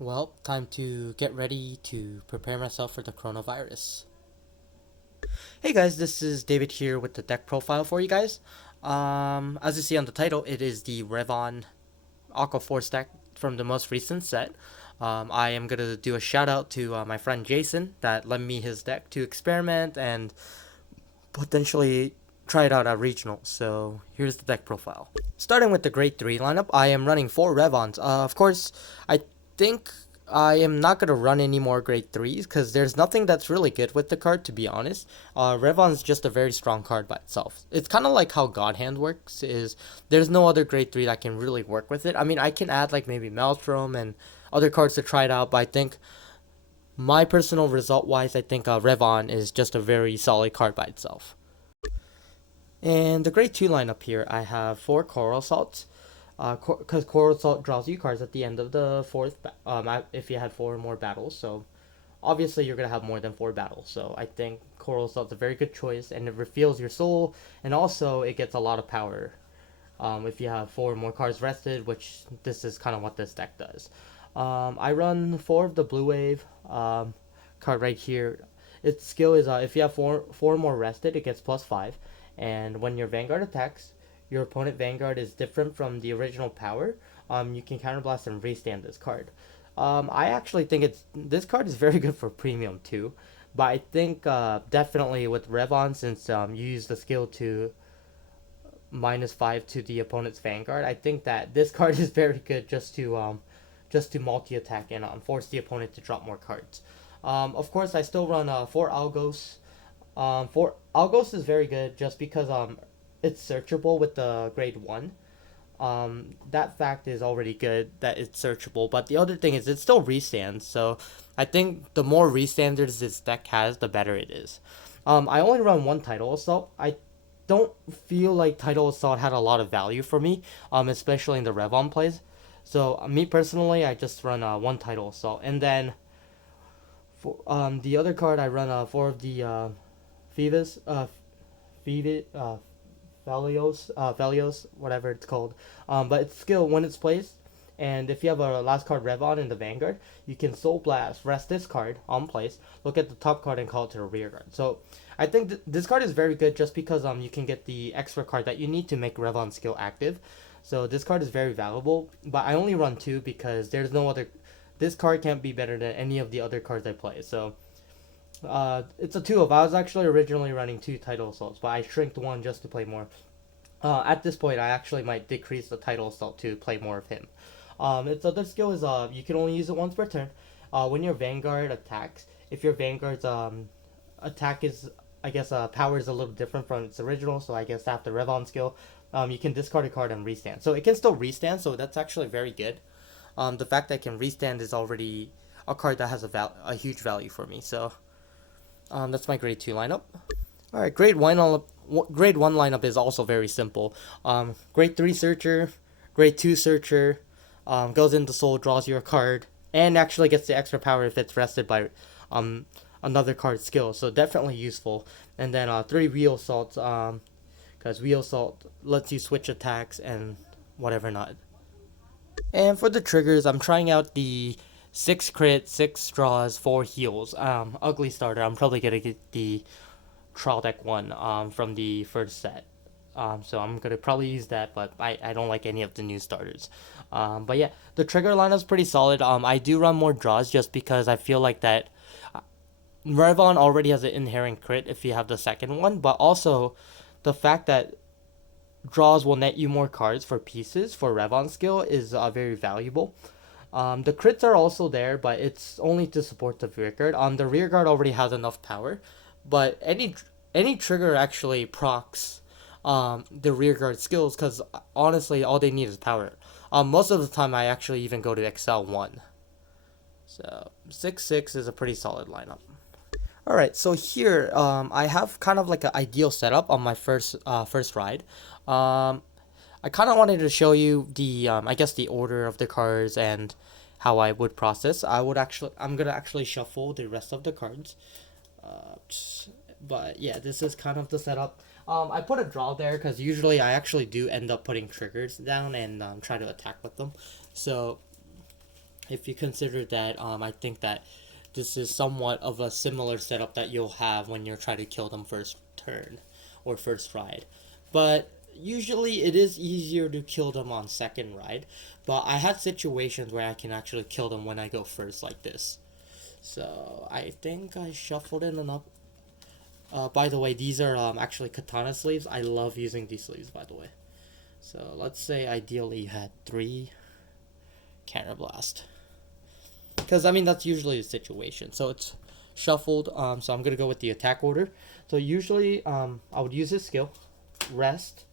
Well, time to get ready to prepare myself for the coronavirus. Hey guys, this is David here with the deck profile for you guys. As you see on the title, it is the Revonn Aqua Force deck from the most recent set. I am gonna do a shout out to my friend Jason that lent me his deck to experiment and potentially try it out at regional. So here's the deck profile. Starting with the grade 3 lineup, I am running 4 Revons. Of course, I think I am not going to run any more grade 3s because there's nothing that's really good with the card, to be honest. Revon's just a very strong card by itself. It's kind of like how God Hand works, is there's no other grade 3 that can really work with it. I mean, I can add like maybe Maelstrom and other cards to try it out, but I think my personal result wise, I think Revonn is just a very solid card by itself. And the grade 2 lineup here, I have 4 Coral Salts. Because Coral Salt draws you cards at the end of the if you had 4 or more battles. So obviously you're going to have more than 4 battles. So I think Coral Salt's a very good choice, and it refills your soul, and also it gets a lot of power if you have 4 or more cards rested, which this is kind of what this deck does. I run 4 of the Blue Wave card right here. Its skill is if you have four more rested, it gets +5, and when your Vanguard attacks, your opponent Vanguard is different from the original power. You can counterblast and restand this card. I actually think this card is very good for premium too, but I think definitely with Revonn, since you use the skill to -5 to the opponent's Vanguard, I think that this card is very good just to multi attack and force the opponent to drop more cards. Of course, I still run 4 Algos. 4 Algos is very good just because it's searchable with the grade 1. That fact is already good that it's searchable, but the other thing is it still restands, so I think the more restanders this deck has, the better it is. I only run 1 Tidal Assault. I don't feel like Tidal Assault had a lot of value for me, especially in the Revon plays. So me personally, I just run 1 Tidal Assault, and then for the other card I run 4 of the Phoebus, Phoebe, Velios, whatever it's called. But it's skill when it's placed, and if you have a last card Revon in the Vanguard, you can Soul Blast, rest this card on place, look at the top card, and call it to the rear guard. So I think this card is very good just because you can get the extra card that you need to make Revon skill active. So this card is very valuable, but I only run 2 because there's no other. This card can't be better than any of the other cards I play. So it's a 2 of. I was actually originally running 2 Tidal Assaults, but I shrinked 1 just to play more. At this point, I actually might decrease the Tidal Assault to play more of him. Its other skill is you can only use it once per turn. When your Vanguard attacks, if your Vanguard's attack is, I guess, power is a little different from its original, so I guess after Revon skill, you can discard a card and restand. So it can still restand, so that's actually very good. The fact that it can restand is already a card that has a huge value for me. So that's my grade 2 lineup. All right, grade 1 lineup is also very simple. Grade 3 Searcher, grade 2 Searcher, goes into Soul, draws your card, and actually gets the extra power if it's rested by another card skill. So definitely useful. And then 3 Wheel Assaults, because Wheel Assault lets you switch attacks and whatever not. And for the triggers, I'm trying out the 6 crit, 6 draws, 4 heals. Ugly starter. I'm probably gonna get the trial deck one from the first set. So I'm gonna probably use that, but I don't like any of the new starters. But yeah, the trigger lineup's pretty solid. I do run more draws just because I feel like that Revon already has an inherent crit if you have the second one, but also the fact that draws will net you more cards for pieces for Revon skill is very valuable. The crits are also there, but it's only to support the rear guard. The rear guard already has enough power, but any trigger actually procs the rear guard skills because honestly, all they need is power. Most of the time, I actually even go to Excel 1. So 6-6 is a pretty solid lineup. All right, so here I have kind of like an ideal setup on my first ride. I kind of wanted to show you the I guess the order of the cards and how I would process. I'm gonna actually shuffle the rest of the cards. Uh, but yeah, this is kind of the setup. I put a draw there because usually I actually do end up putting triggers down and try to attack with them. So if you consider that, I think that this is somewhat of a similar setup that you'll have when you're trying to kill them first turn or first ride. But usually it is easier to kill them on second ride. But I had situations where I can actually kill them when I go first like this. So I think I shuffled in enough. By the way, these are actually katana sleeves. I love using these sleeves, by the way. So let's say ideally you had 3 counterblast. Because, I mean, that's usually the situation. So it's shuffled. So I'm going to go with the attack order. So usually I would use this skill. Rest,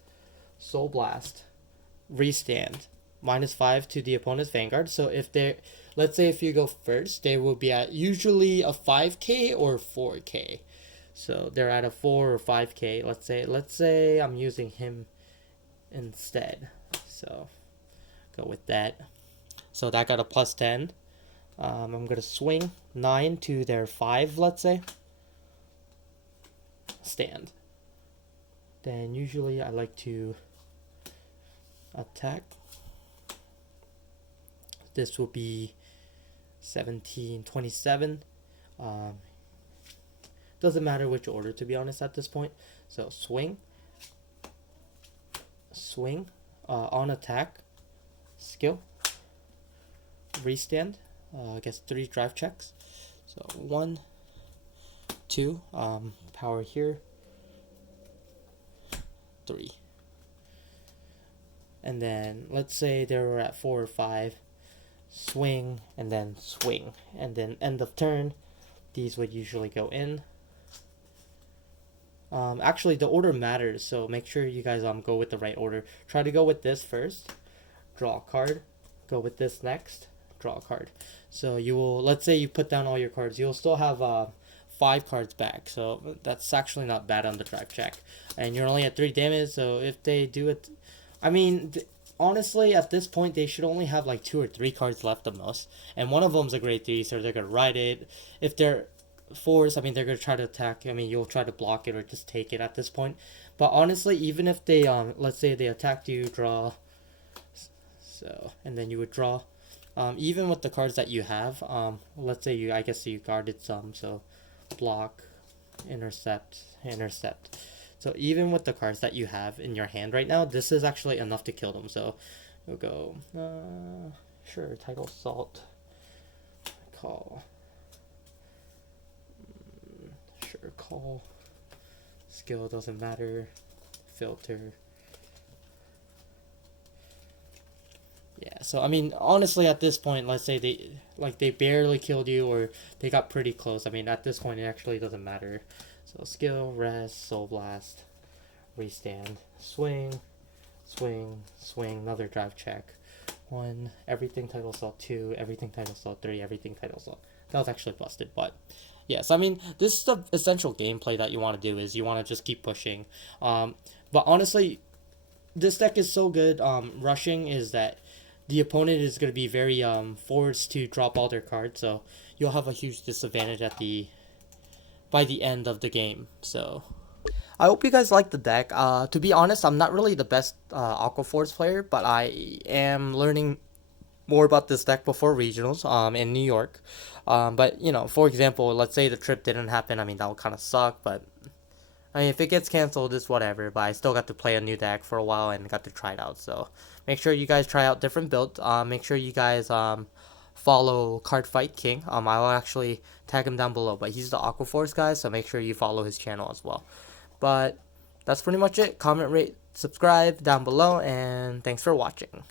Soul Blast, Restand. -5 to the opponent's Vanguard. So if they're, let's say if you go first, they will be at usually a 5k or 4k. So they're at a 4 or 5k. Let's say I'm using him instead. So go with that. So that got a +10. I'm gonna swing 9 to their 5, let's say. Stand. Then usually I like to attack. This will be 17, 27. Doesn't matter which order, to be honest, at this point. So swing, on attack, skill, restand. I guess 3 drive checks. So 1, 2, power here, 3. And then let's say they were at 4 or 5. Swing and then swing, and then end of turn, these would usually go in. Actually, the order matters, so make sure you guys go with the right order. Try to go with this first, draw a card, go with this next, draw a card. So you will, let's say you put down all your cards, you'll still have 5 cards back, so that's actually not bad on the drive check. And you're only at 3 damage, so if they do it, I mean, honestly, at this point, they should only have like 2 or 3 cards left the most. And one of them's a grade 3, so they're going to ride it. If they're 4s, I mean, they're going to try to attack. I mean, you'll try to block it or just take it at this point. But honestly, even if they, let's say they attacked you, draw. So, and then you would draw. Even with the cards that you have, let's say I guess you guarded some. So, block, intercept, intercept. So even with the cards that you have in your hand right now, this is actually enough to kill them. So we'll go, sure, Tidal Salt, call, sure, call, skill doesn't matter, filter. Yeah, so I mean, honestly, at this point, let's say they barely killed you or they got pretty close. I mean, at this point, it actually doesn't matter. So skill, rest, soul blast, restand, swing, swing, swing, another drive check. 1, everything Tidal Salt 2, everything Tidal Salt 3, everything Tidal Salt. That was actually busted, but yes, I mean, this is the essential gameplay that you want to do, is you want to just keep pushing. But honestly, this deck is so good. Rushing is that the opponent is going to be very forced to drop all their cards, so you'll have a huge disadvantage by the end of the game. So I hope you guys like the deck. To be honest, I'm not really the best Aqua Force player, but I am learning more about this deck before regionals in New York. But you know, for example, let's say the trip didn't happen. I mean, that would kind of suck, but I mean, if it gets canceled, it's whatever. But I still got to play a new deck for a while and got to try it out. So make sure you guys try out different builds. Make sure you guys follow Cardfighting. I will actually tag him down below, but he's the Aqua Force guy, so make sure you follow his channel as well. But that's pretty much it. Comment, rate, subscribe down below, and thanks for watching.